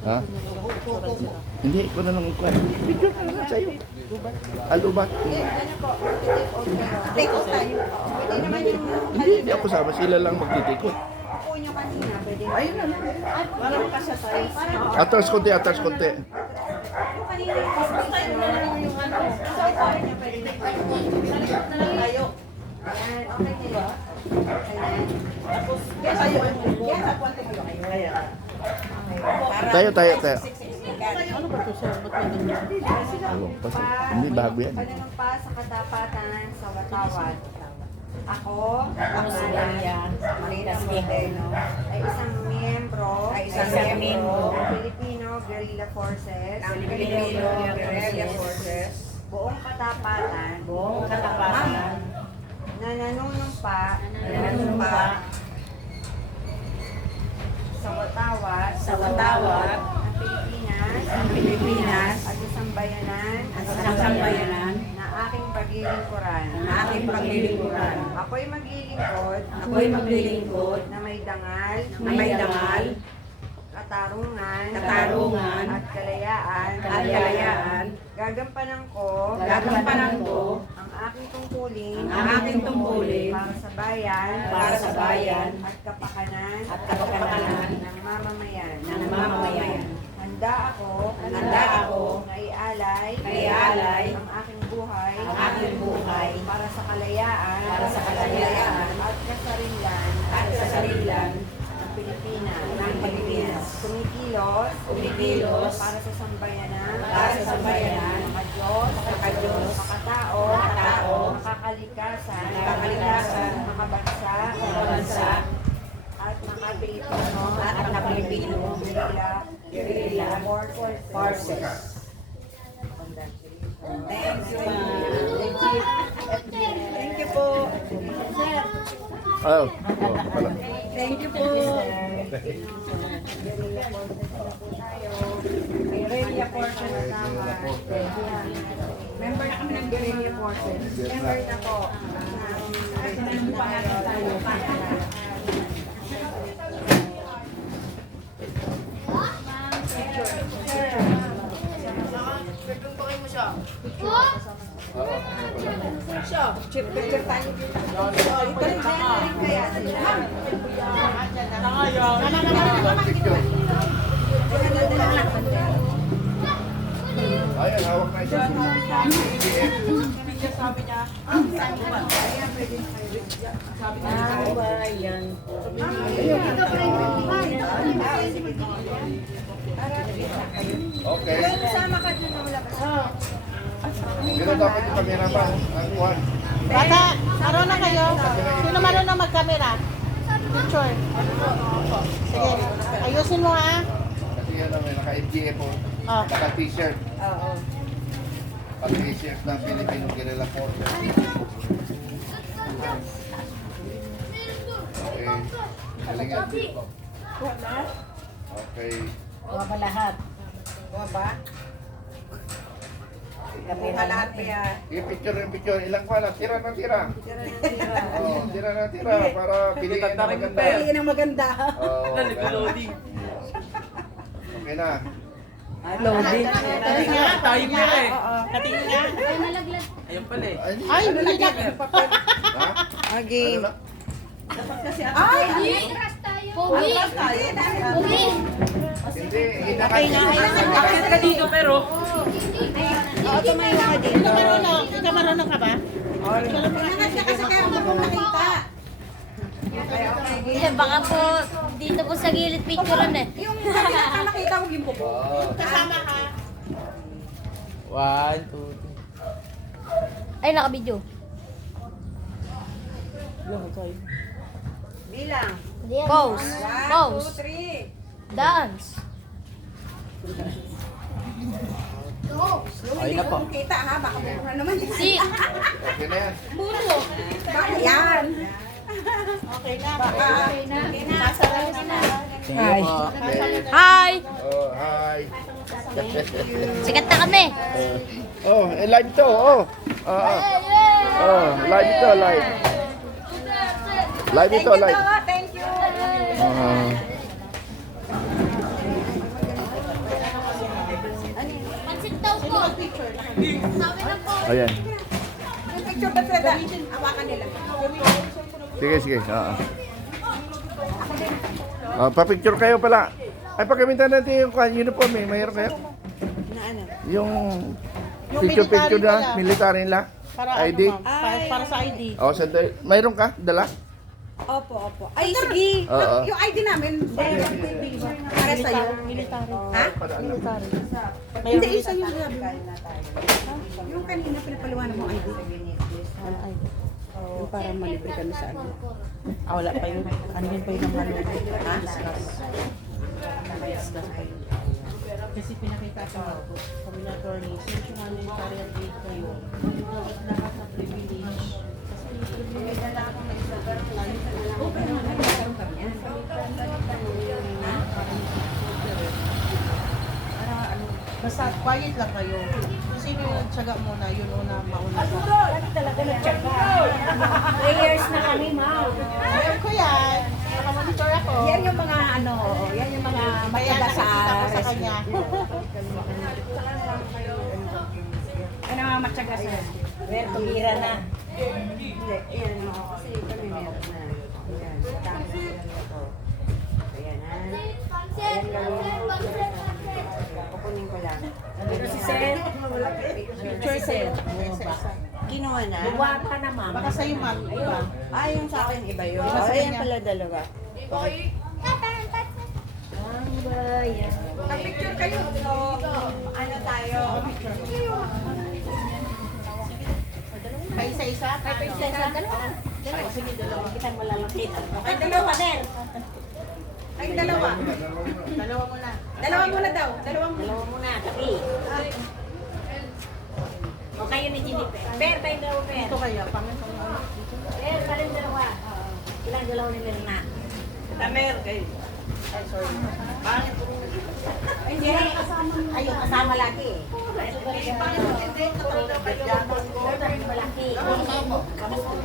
Ha? Hindi, ko na lang kwan. Picture na lang sa'yo. Alubat. Take off tayo. Pwede naman yung Hindi ako sama. Sila lang magtitikot. upo nyo kanina. Pwede naman. Ayun na. Parang kasya tayo. Atras konti, atras konti. Yung kanina yung tayo na lang yung ano. Pwede na tayo. Ayan, okay na yun. Ayan. Tapos, tayo ay mubo. Yan, sa kwante ko kayo. Kaya. Tayo, tayo, tayo. Ano ba ito, sir? Ba't may ganyan? Hindi, bago yan. Pananampa sa katapatan sa Watawat. Ako, si Maria Marina Modeno, ay isang miyembro ng Filipino Guerrilla Forces, buong katapatan, na nanunumpa sa Watawat ng Pilipinas at isang bayanan na aking paglilingkuran. Ako'y maglilingkod na may dangal, katarungan at kalayaan. Gagampanan ko ang aking tungkulin para sa bayan at kapakanan ng mamamayan. Handa ako na ialay ang aking buhay para sa kalayaan at kasarilan ng Pilipinas. Kumikilos para sa sambayanan, makadiyos, makatao, makakalikasan, makabansa, at mga Pilipino, guerrilla forces. Thank you po. Oh, pala. Thank you po. Guerrilla forces na tama. Member na kami ng guerrilla forces. Member na po. Picture tayo dito. Ito rin kaya sila. Ayan, hawak na siya. Okay. Sama ka dun na wala ka. Pero dapat yung kamera pa. Ang kuhan. Bata, marunong kayo? Sino marunong mag-camera? Picture. Sige, ayusin mo ha. Kasi yan naman, naka-FGA po. Oh. Naka-t-shirt. Oo. Pag-t-shirt ng Filipino Guerrilla Forces. Okay. Galingan dito. Okay. Huwag ba lahat? Buwa ba? Buka lahat kaya. I-picture yung picture. Ilang pala? Tira na tira. Oh, tira na tira para piliin na maganda. Piliin ang maganda. Oh, Loading. okay na. Loading. Tayo nga, tayo nga eh. Katingin nga. Ayun pala eh. Ay, hindi na. Ha? Game. Ano na? Ay! Pogi. Pogi. Hindi, hinakain. Bakit ka dito pero? Oo, tumayo ka dito. Ikaw marunong? Ikaw marunong ka ba? Pinangat ka kasi kaya mo makita. Okay, game. Baka po dito po sa gilid picturean eh. Yung nakita ko yung buko. Oh. Kasama ka. 1, 2, Ay, naka-video. 3. Bilang. Pose. 1, Pose. 2, 3. Dance. Ayun na po. Kita ha, baka bukuhan naman yan. Si. Okay na yan. Baka yan. Okay na. Baka. Hi. Okay. Hi! Oh, hi. Sikat na kami. Oh, live to. Oh. Oh, live ito, live. Live ito, live. Thank you. Ayan. Yung picture ba Freda? Hawakan nila. Sige, sige. Oo. Pa-picture kayo pala. Ay, pagkamitan natin yung uniform eh. Mayroon kayo? Na ano? Yung Yung picture-picture military na, pala. military nila. Para ID. ano, ma'am? Para sa ID. O, sandali. Mayroon ka? Dala? Opo, opo. Ay, sige. Oo. Yung ID namin. Para sa'yo. Military. Ha? Military. Hindi, isa yung sabi. Yung kanina pinapaliwanag mo ID. Ano ID? Yung para malibre kami sa ano. Wala pa yun. Ano yun pa yun ang ano? Ha? Discuss. Discuss pa yun. Kasi pinakita ko kami na attorney, since yung humanitarian aid kayo, lahat na privilege. Basta quiet lang kayo. Kung sino yung tsaga muna, yun una, mauna sa. 3 years na kami, ma'am. Alam ko yan. Nakamonitor ako. Yan yung mga ano, yan yung mga Kaya mataga sa nakikita ko sa rescue. kanya. Ano mga matyaga sa rescue? Well, tumira na. Hindi, yan mo. Kasi kami meron na. Ayan, tama sila ko. Ayan, ha? Ayan kami. Kukunin ko lang. Pero si Seth, Picture sa'yo. Kinuha na? buwa ka na, ma'am. Baka sa'yo, ma'am, iba. Ah, yung sa akin iba yun. Iba sa Ayan kanya. pala dalawa. Ang bayan. Picture kayo. So, ano tayo? Kay isa-isa? Kay isa-isa, dalawa. Ay, sige, dalawa. Kitang malalapit. Ay, dalawa. Ay, dalawa. Dalawa muna. Dalawa muna daw. Dalawa muna. Dalawa muna, tabi. O kayo ni Jennifer. Ber, tayong dalawa, Ber. Ito kaya, pangit. Ber, paling dalawa. Ilang dalawa ni Berna. Tamer kayo. Ay, sorry. Hindi, ayun, kasama lagi eh. Malaki. Kamu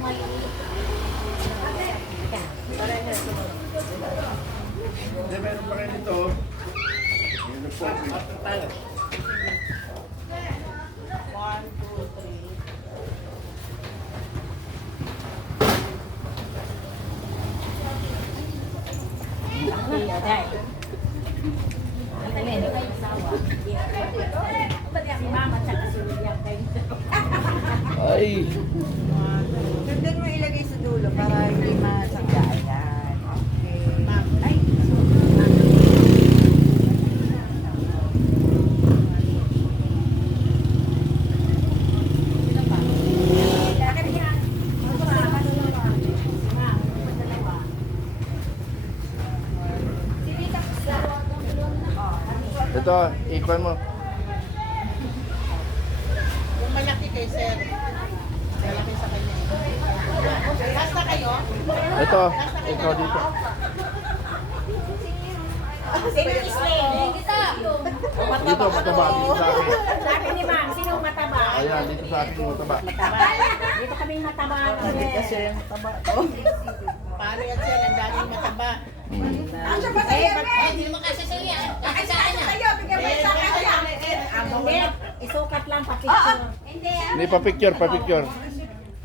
maliit. Hindi, meron pa kayo dito. Uniform. 1, 2, 3. Si Mama at si William kayo. Ay. Doon mo ilagay sa dulo para hindi masangga. Ayan. Okay. Ay, Ito, ikon mo. Yung malaki kay Sir. Malaki sa kanya. Last na kayo? Ito, ikaw dito. Sino yung sling? Kita. Dito, mataba. Dito sa akin. Sabi ni Ma'am, sino mataba? Ayan, dito sa akin mataba. Mataba. Dito kami mataba. kasi yung taba to. Paano yan, Sir? Ang daming mataba. Ang siya ba sa'yo? Hindi mo kasi sa iya. Ay, sa akin sa'yo. Bigyan mo sa kanya. Hindi, isukat lang pa-picture. Hindi. Hindi, pa-picture, pa-picture.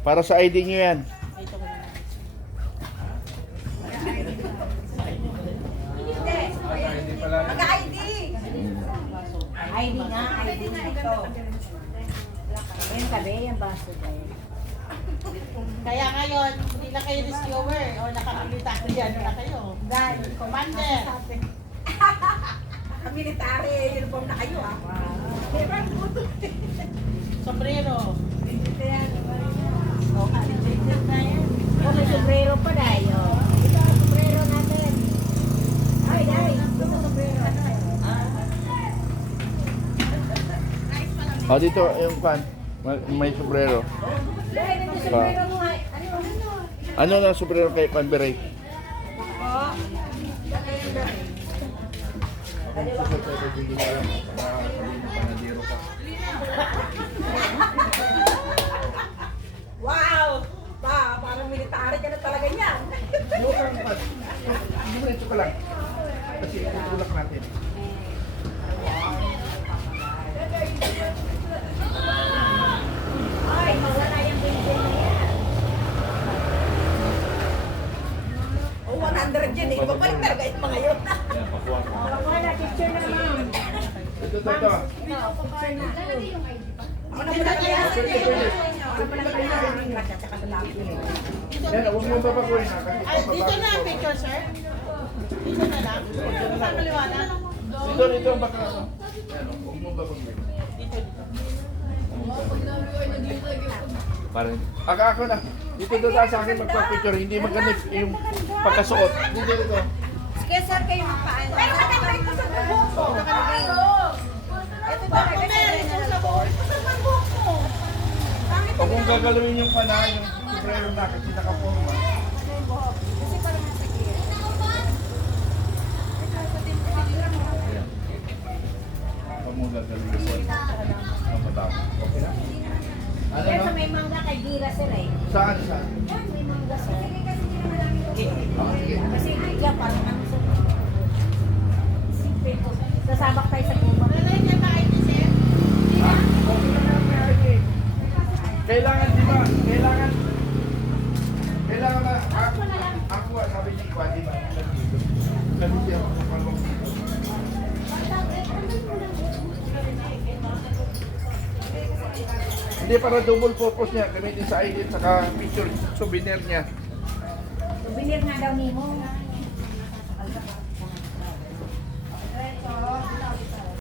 Para sa ID nyo yan. Ito ko na. Mag-ID. ID nga, ID nga ito. Ayun sabi, yung baso tayo. Kaya ngayon, hindi na kayo rescuer o nakamilitary ano na kayo. Dahil, commander. Military uniform na kayo, ah. Sombrero. Oh, may sombrero pa tayo. Ito ang sombrero natin. Ay, dahil. Ito ang sombrero natin. Dito, yung kan. May sombrero. Dahil, ito sombrero mo. Ano na sombrero kay Panberay? Wow! Ba, parang military ka na talaga niyan. Ito ka lang. Kasi itulak natin. ito. Picture na. Ako na pala kaya. Ako na pala kaya. Tsaka sa lapit nila. Yan, huwag mo babaguhin ha. Kasi Ay, dito na ang picture, sir. Dito na lang. Sa maliwanag. Dito ang baka. Yan, huwag mo babaguhin. Dito, dito. Parang, ako na. Dito daw sa akin magpa-picture, hindi maganda yung pagkasuot. Dito. Kaya sir kayo magpaano. Pero maganda ito sa buhok ko. Ito ba Meron ito sa buhok. Ito sa buhok ko. O kung gagalawin yung pana, yung sombrero na kasi nakaporma. Kasi parang nasa gear. Huwag mo gagalawin yung ang matapos. Okay na? Ano Pero na? may mangga kay Gira sir eh. Saan? Saan? May mangga sir. Ah, sige. Kasi yan parang ano sir. Simple ko. Sasabak tayo sa guma. Ha? Okay na lang may ID. Kailangan, di ba? Kailangan na, ako, sabi niya, di ba? Sabi siya, kapalong dito. Hindi, para double purpose niya, gamitin sa ID at saka picture souvenir niya. Souvenir nga daw ni mo.